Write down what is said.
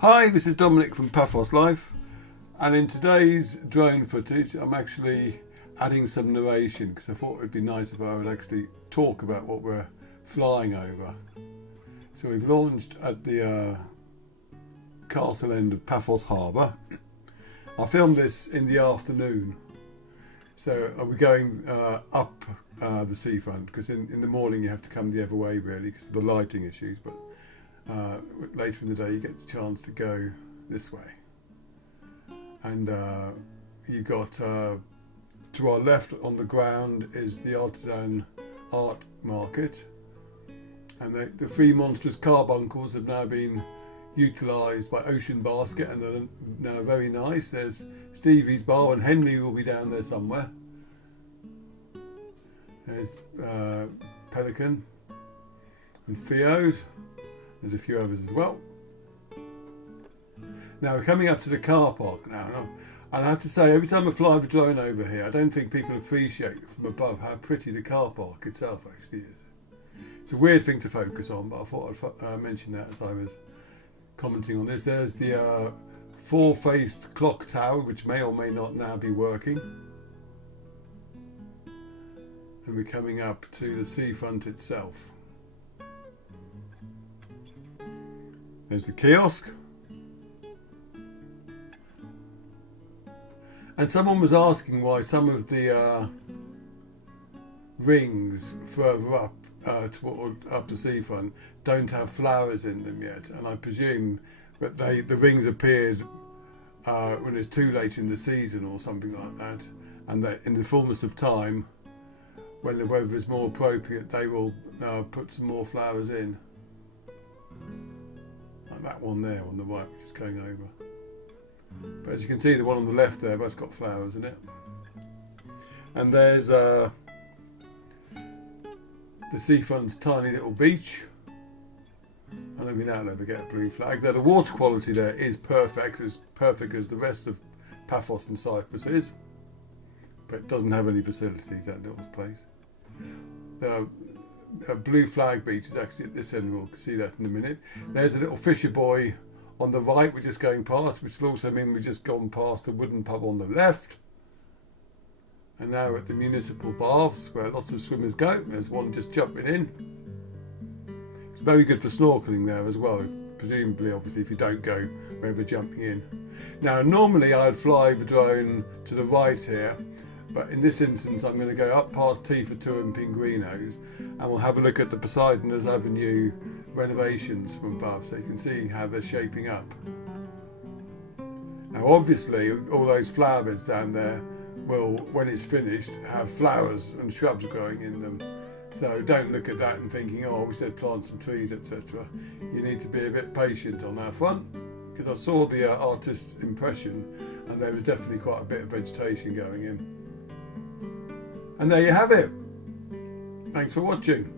Hi, this is Dominic from Paphos Life, and in today's drone footage I'm actually adding some narration because I thought it would be nice if I would actually talk about what we're flying over. So we've launched at the castle end of Paphos Harbour. I filmed this in the afternoon, so we're going up the seafront because in the morning you have to come the other way really because of the lighting issues, but later in the day you get the chance to go this way. And you've got to our left on the ground is the artisan art market, and the three monstrous carbuncles have now been utilised by Ocean Basket and are now very nice. There's Stevie's bar, and Henry will be down there somewhere. There's Pelican and Theo's. There's a few others as well. Now we're coming up to the car park now, and I have to say, every time I fly the drone over here, I don't think people appreciate from above how pretty the car park itself actually is. It's a weird thing to focus on, but I thought I'd mention that as I was commenting on this. There's the four-faced clock tower, which may or may not now be working. And we're coming up to the seafront itself. There's the kiosk. And someone was asking why some of the rings further up up the seafront don't have flowers in them yet. And I presume that the rings appeared when it's too late in the season or something like that. And that in the fullness of time, when the weather is more appropriate, they will put some more flowers in. Like that one there on the right, which is going over. But as you can see, the one on the left there, both got flowers in it. And there's the seafront's tiny little beach. I don't mean that'll ever get a blue flag. Now the water quality there is perfect as the rest of Paphos and Cyprus is. But it doesn't have any facilities, that little place. A blue flag beach is actually at this end. We'll see that in a minute. There's a little fisher boy on the right we're just going past, which will also mean we've just gone past the wooden pub on the left. And now we're at the municipal baths where lots of swimmers go. There's one just jumping in. It's very good for snorkeling there as well, presumably obviously if you don't go where they're jumping in. Now normally I'd fly the drone to the right here, but in this instance I'm going to go up past T42 and Pinguinos, and we'll have a look at the Poseidonos Avenue renovations from above so you can see how they're shaping up. Now obviously all those flower beds down there will, when it's finished, have flowers and shrubs growing in them. So don't look at that and thinking, oh, we said plant some trees, etc. You need to be a bit patient on that front, because I saw the artist's impression and there was definitely quite a bit of vegetation going in. And there you have it. Thanks for watching.